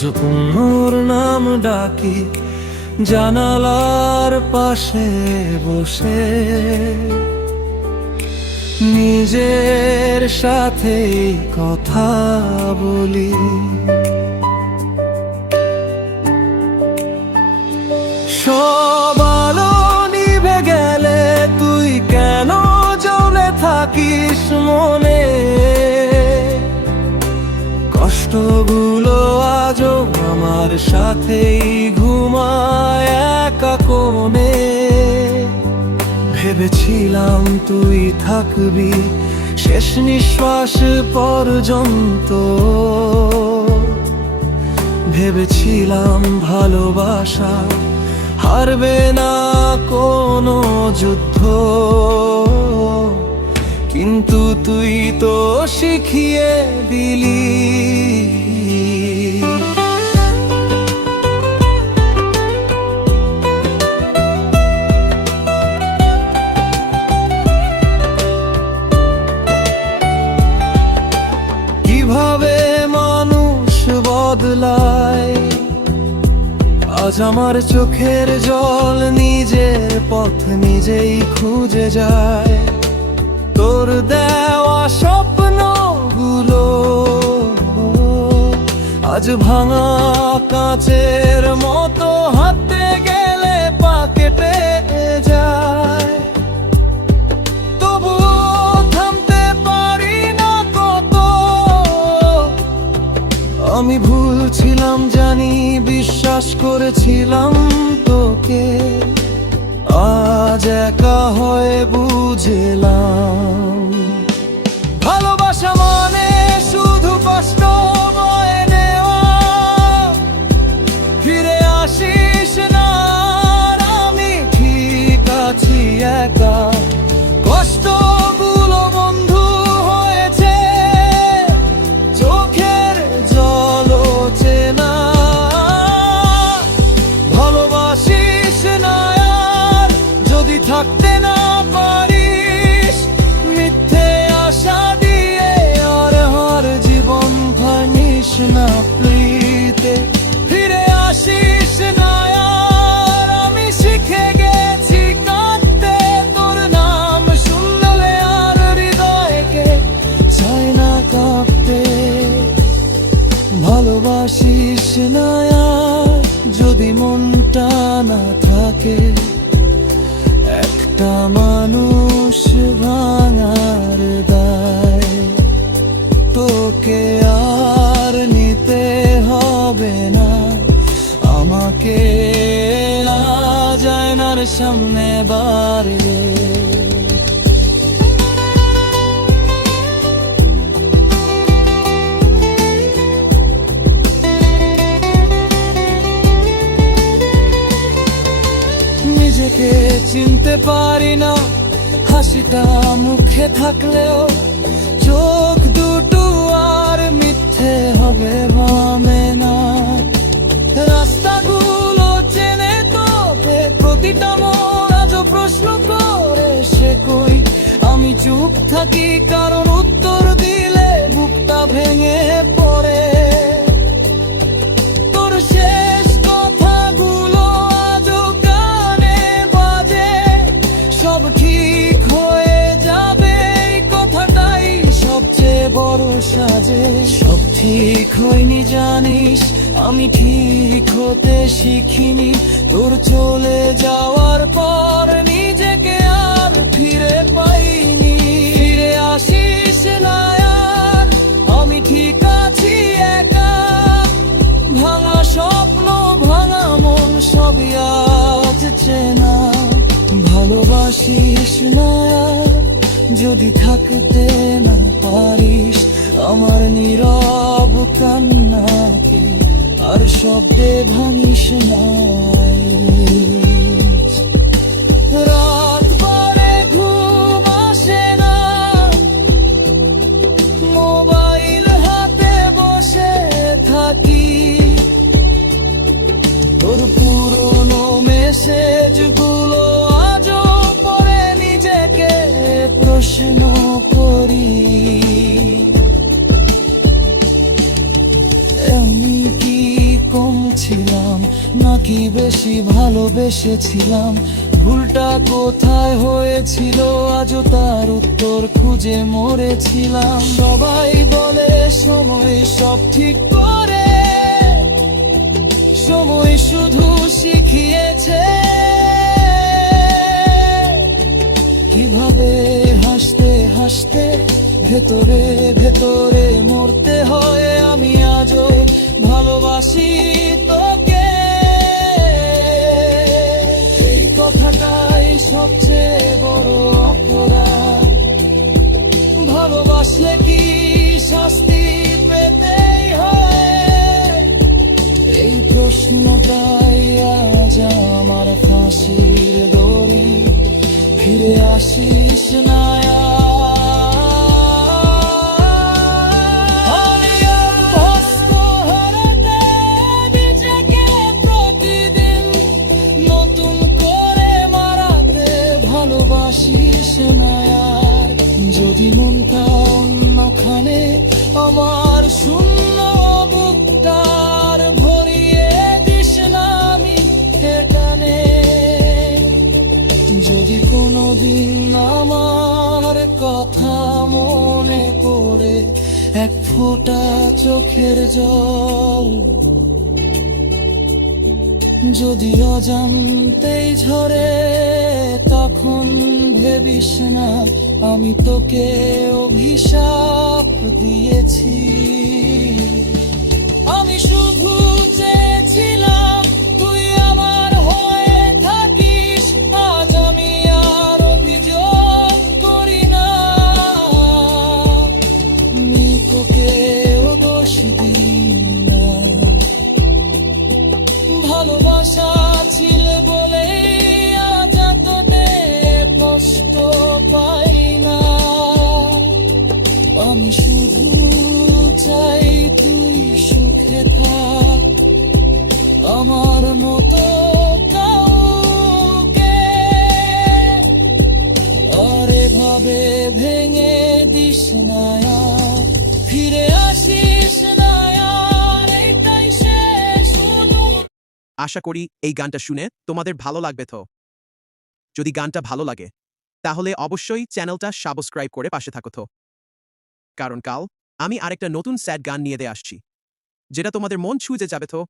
আজ পুনর নাম ডাকি জানালার পাশে বসে, নিজের সাথে কথা বলি। সব আলো নিভে গেলে তুই কেন জ্বলে থাকিস মনে? কষ্টগুলো আজও আমার সাথেই ঘুমায় একা কোণে। ভেবেছিলাম তুই থাকবি শেষ নিঃশ্বাস পর্যন্ত, ভেবেছিলাম ভালোবাসা হারবে না কোনো যুদ্ধ, কিন্তু তুই তো শিখিয়ে দিলি। কিভাবে মানুষ বদলায়, আজ আমার চোখের জল নিজের পথ নিজেই খুঁজে যায়। তোর দেওয়া স্বপ্নগুলো আজ ভাঙা কাঁচের মতো হাতে গেলে পা কেটে যায়। তবুও থামতে পারি না কত, আমি ভুল ছিলাম জানি, বিশ্বাস করেছিলাম তোকে। আজ একা হয়ে বুঝলাম ভালোবাসা মানে শুধু কষ্ট বয়ে নেওয়া। ফিরে আসিস না, আমি ঠিক আছি একা। কষ্টগুলো বন্ধু হয়েছে চোখের জল চেনা। ভালোবাসিস না আর যদি থাকতে না পারিস, মিথ্যে আশা দিয়ে আর হার জীবন ভাঙিস না প্রীতে। ফিরে আসিস না আর আমি শিখে গেছি কাঁদতে, তোর নাম শুনলে আর হৃদয়কে চায় না কাঁপতে। ভালোবাসিস না আর যদি মনটা না থাকে, একটা মানুষ ভাঙার দায় তোকে আর নিতে হবে না। আমাকে আজ আয়নার সামনে বাড়ি নিজেকে চিনতে পারি না। হাসিটা মুখে থাকলেও চোখ দুটো আর মিথ্যে হবে ভাবে না। রাস্তাগুলো চেনে তোকে প্রতিটা মন আজও প্রশ্ন করে সে কই। আমি চুপ থাকি কারণ উত্তর দিলে বুকটা ভেঙে পড়ে। তোর শেষ কথাগুলো আজও কানে বাজে, সব ঠিক হয়ে যাবে এই কথাটাই সবচেয়ে বড় সাজে। সব ঠিক হয়নি জানিস, আমি ঠিক হতে শিখিনি। তোর চলে যাওয়ার পর নিজেকে আর ফিরে পাইনি। ফিরে আসিস না আর, আমি ঠিক আছি একা। ভাঙা স্বপ্ন ভাঙা মন সবই আজ চেনা। ভালোবাসিস না আর যদি থাকতে না পারিস, আমার নীরব কান্নাকে আর শব্দে ভাঙিস না। রাত পরে ঘুম আসে না, মোবাইল হাতে বসে থাকি। তোর পুরনো মেসেজগুলো আজও পড়ে নিজেকে প্রশ্ন করি। আমি কি নাকি বেশি ভালোবেসেছিলাম, ভুলটা কোথায় হয়েছিল আজও তার উত্তর খুঁজে মরেছিলাম। সবাই বলে সময় সব ঠিক করে, সময় শুধু শিখিয়েছে কিভাবে হাসতে হাসতে ভেতরে ভেতরে মরতে হয়। আমি আজও ভালোবাসি তোকে, এই কথাটাই সবচেয়ে বড় অপরাধ। ভালোবাসলে কি শাস্তি পেতেই হয়? এই প্রশ্নটাই আজ আমার ফাঁসির দড়ি। ফিরে আসিস না আমি অভ্যস্ত হারাতে নিজেকে প্রতিদিন, নতুন করে মারাতে ভালোবাসিস না আর। যদি মনটা অন্যখানে আমার শূন্য বুকটার ভরিয়ে দিস না আমি এখানে। যদি কোনোদিন আমার কথা মনে পড়ে এক ফোঁটা চোখের জল, যদি অজান্তেই ঝরে, তখন ভেবিস না আমি তোকে অভিশাপ দিয়েছি। আমি শুধু চেয়েছিলাম তুই আমার হয়ে থাকিস, আজ আমি আর অভিযোগ করি না। কেউ দোষ দিই না, ভালোবাসা ছিল বলে আজ তোতে কষ্ট পাই না। আমি শুধু চাই তুই সুখে থাক, আমার মতো কাউকে আর এভাবে ভেঙে দিস না আর, ফিরে আসিস না আর। এটাই শেষ অনুরোধ। আশা করি এই গানটা শুনে তোমাদের ভালো লাগবে। তো যদি গানটা ভালো লাগে তাহলে অবশ্যই চ্যানেলটা সাবস্ক্রাইব করে পাশে থাকো। তো কারণ কাল আমি আরেকটা নতুন স্যাড গান নিয়ে আসছি, যেটা তোমাদের মন ছুঁয়ে যাবে। তো